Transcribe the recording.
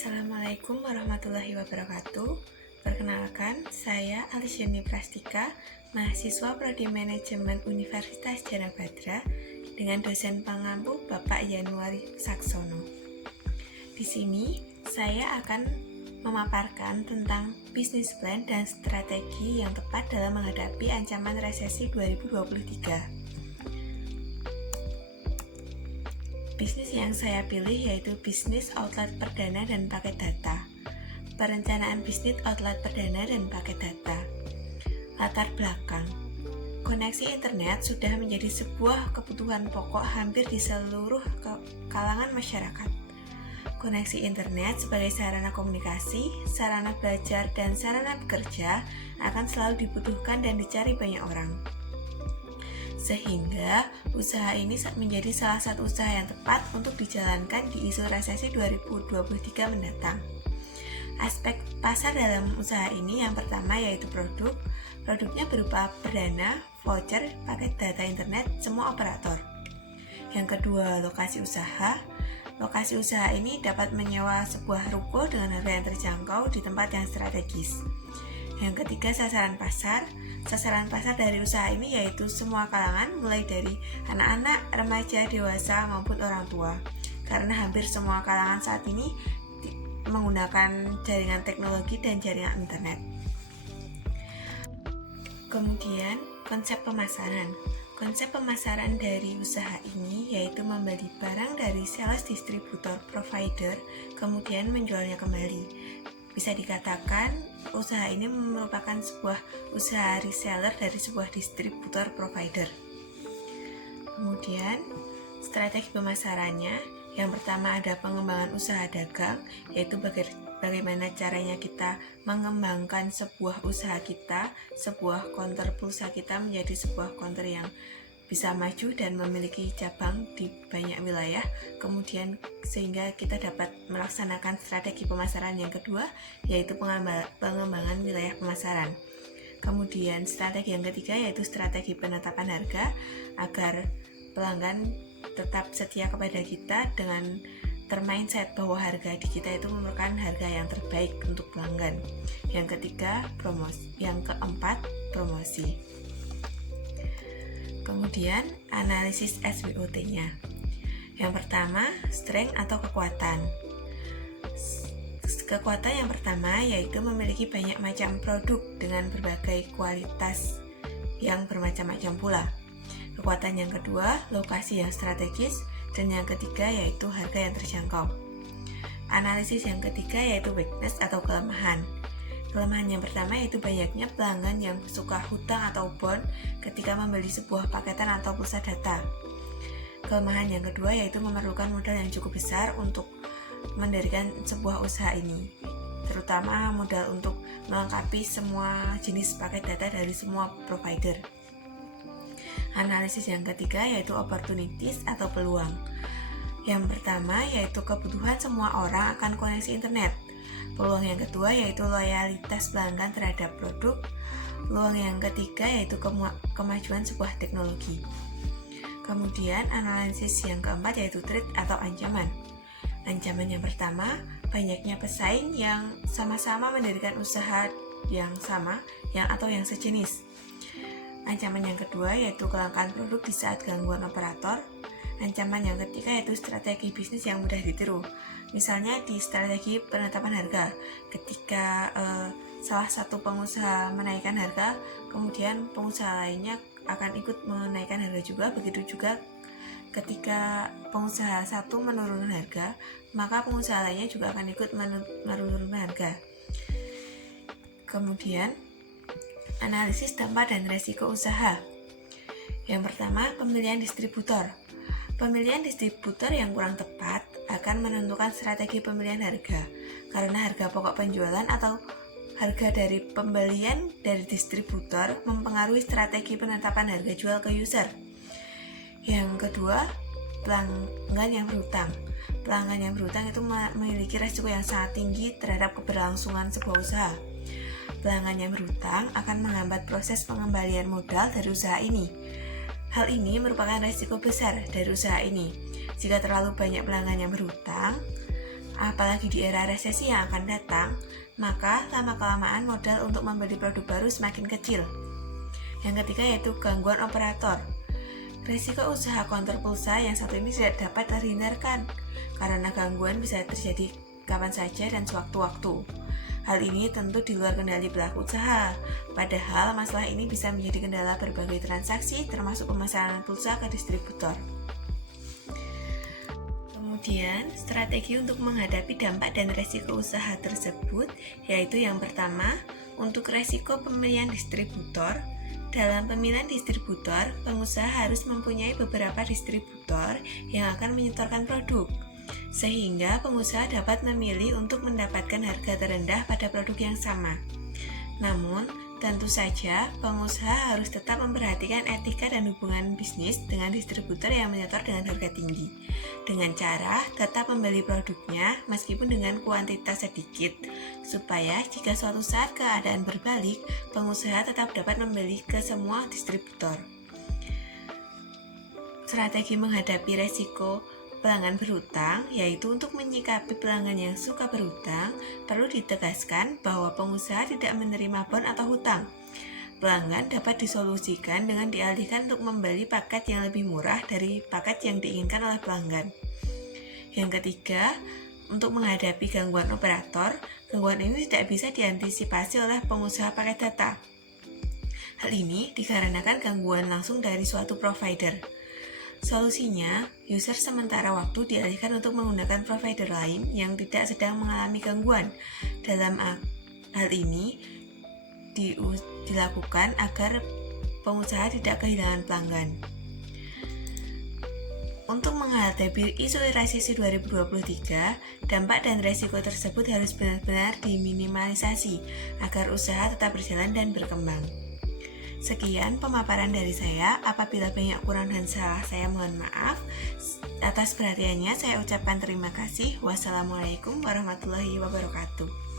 Assalamualaikum warahmatullahi wabarakatuh. Perkenalkan, saya Alisyani Prastika, mahasiswa Prodi Manajemen Universitas Djana Badra dengan dosen pengampu Bapak Yanuari Saksono. Di sini, saya akan memaparkan tentang bisnis plan dan strategi yang tepat dalam menghadapi ancaman resesi 2023. Bisnis yang saya pilih yaitu bisnis outlet perdana dan paket data. Perencanaan bisnis outlet perdana dan paket data. Latar belakang. Koneksi internet sudah menjadi sebuah kebutuhan pokok hampir di seluruh kalangan masyarakat. Koneksi internet sebagai sarana komunikasi, sarana belajar, dan sarana bekerja akan selalu dibutuhkan dan dicari banyak orang. Sehingga usaha ini menjadi salah satu usaha yang tepat untuk dijalankan di isu resesi 2023 mendatang. Aspek pasar dalam usaha ini yang pertama yaitu produk. Produknya berupa perdana, voucher, paket data internet, semua operator. Yang kedua, lokasi usaha. Lokasi usaha ini dapat menyewa sebuah ruko dengan harga yang terjangkau di tempat yang strategis. Yang ketiga, sasaran pasar. Sasaran pasar dari usaha ini yaitu semua kalangan, mulai dari anak-anak, remaja, dewasa, maupun orang tua. Karena hampir semua kalangan saat ini menggunakan jaringan teknologi dan jaringan internet. Kemudian, konsep pemasaran. Konsep pemasaran dari usaha ini yaitu membeli barang dari sales distributor provider, kemudian menjualnya kembali. Bisa dikatakan, usaha ini merupakan sebuah usaha reseller dari sebuah distributor provider. Kemudian, strategi pemasarannya, yang pertama ada pengembangan usaha dagang, yaitu bagaimana caranya kita mengembangkan sebuah usaha kita, sebuah counter pulsa kita menjadi sebuah counter yang bisa maju dan memiliki cabang di banyak wilayah, kemudian sehingga kita dapat melaksanakan strategi pemasaran yang kedua, yaitu pengembangan wilayah pemasaran. Kemudian strategi yang ketiga yaitu strategi penetapan harga agar pelanggan tetap setia kepada kita dengan termindset bahwa harga di kita itu merupakan harga yang terbaik untuk pelanggan. Yang ketiga, promosi. Yang keempat, promosi. Kemudian, analisis SWOT-nya. Yang pertama, strength atau kekuatan. Kekuatan yang pertama yaitu memiliki banyak macam produk dengan berbagai kualitas yang bermacam-macam pula. Kekuatan yang kedua, lokasi yang strategis. Dan yang ketiga yaitu harga yang terjangkau. Analisis yang ketiga yaitu weakness atau kelemahan. Kelemahan yang pertama yaitu banyaknya pelanggan yang suka hutang atau bond ketika membeli sebuah paketan atau pulsa data. Kelemahan yang kedua yaitu memerlukan modal yang cukup besar untuk mendirikan sebuah usaha ini, terutama modal untuk melengkapi semua jenis paket data dari semua provider. Analisis yang ketiga yaitu opportunities atau peluang. Yang pertama yaitu kebutuhan semua orang akan koneksi internet. Peluang yang kedua yaitu loyalitas pelanggan terhadap produk. Peluang yang ketiga yaitu kemajuan sebuah teknologi. Kemudian analisis yang keempat yaitu threat atau ancaman. Ancaman yang pertama, banyaknya pesaing yang sama-sama mendirikan usaha yang sama atau yang sejenis. Ancaman yang kedua yaitu kelangkaan produk di saat gangguan operator. Ancaman yang ketiga yaitu strategi bisnis yang mudah ditiru. Misalnya di strategi penetapan harga, ketika salah satu pengusaha menaikkan harga, kemudian pengusaha lainnya akan ikut menaikkan harga juga. Begitu juga ketika pengusaha satu menurunkan harga, maka pengusaha lainnya juga akan ikut menurunkan harga. Kemudian analisis dampak dan resiko usaha. Yang pertama, pemilihan distributor. Pemilihan distributor yang kurang tepat akan menentukan strategi pemilihan harga, karena harga pokok penjualan atau harga dari pembelian dari distributor mempengaruhi strategi penetapan harga jual ke user. Yang kedua, pelanggan yang berhutang. Pelanggan yang berhutang itu memiliki resiko yang sangat tinggi terhadap keberlangsungan sebuah usaha. Pelanggan yang berhutang akan menghambat proses pengembalian modal dari usaha ini. Hal ini merupakan resiko besar dari usaha ini. Jika terlalu banyak pelanggan yang berhutang, apalagi di era resesi yang akan datang, maka lama-kelamaan modal untuk membeli produk baru semakin kecil. Yang ketiga yaitu gangguan operator. Risiko usaha konter pulsa yang satu ini tidak dapat terhindarkan, karena gangguan bisa terjadi kapan saja dan sewaktu-waktu. Hal ini tentu di luar kendali pelaku usaha, padahal masalah ini bisa menjadi kendala berbagai transaksi termasuk pemasaran pulsa ke distributor. Kemudian, strategi untuk menghadapi dampak dan resiko usaha tersebut yaitu yang pertama, untuk resiko pemilihan distributor. Dalam pemilihan distributor, pengusaha harus mempunyai beberapa distributor yang akan menyetorkan produk, sehingga pengusaha dapat memilih untuk mendapatkan harga terendah pada produk yang sama. Namun, tentu saja pengusaha harus tetap memperhatikan etika dan hubungan bisnis dengan distributor yang menyetor dengan harga tinggi, dengan cara tetap membeli produknya meskipun dengan kuantitas sedikit, supaya jika suatu saat keadaan berbalik, pengusaha tetap dapat membeli ke semua distributor. Strategi menghadapi resiko pelanggan berhutang, yaitu untuk menyikapi pelanggan yang suka berhutang, perlu ditegaskan bahwa pengusaha tidak menerima bon atau hutang. Pelanggan dapat disolusikan dengan dialihkan untuk membeli paket yang lebih murah dari paket yang diinginkan oleh pelanggan. Yang ketiga, untuk menghadapi gangguan operator, gangguan ini tidak bisa diantisipasi oleh pengusaha paket data. Hal ini dikarenakan gangguan langsung dari suatu provider. Solusinya, user sementara waktu dialihkan untuk menggunakan provider lain yang tidak sedang mengalami gangguan. Dalam hal ini dilakukan agar pengusaha tidak kehilangan pelanggan. Untuk menghadapi isu resesi 2023, dampak dan resiko tersebut harus benar-benar diminimalisasi agar usaha tetap berjalan dan berkembang. Sekian pemaparan dari saya. Apabila banyak kurang dan salah, saya mohon maaf. Atas perhatiannya saya ucapkan terima kasih. Wassalamualaikum warahmatullahi wabarakatuh.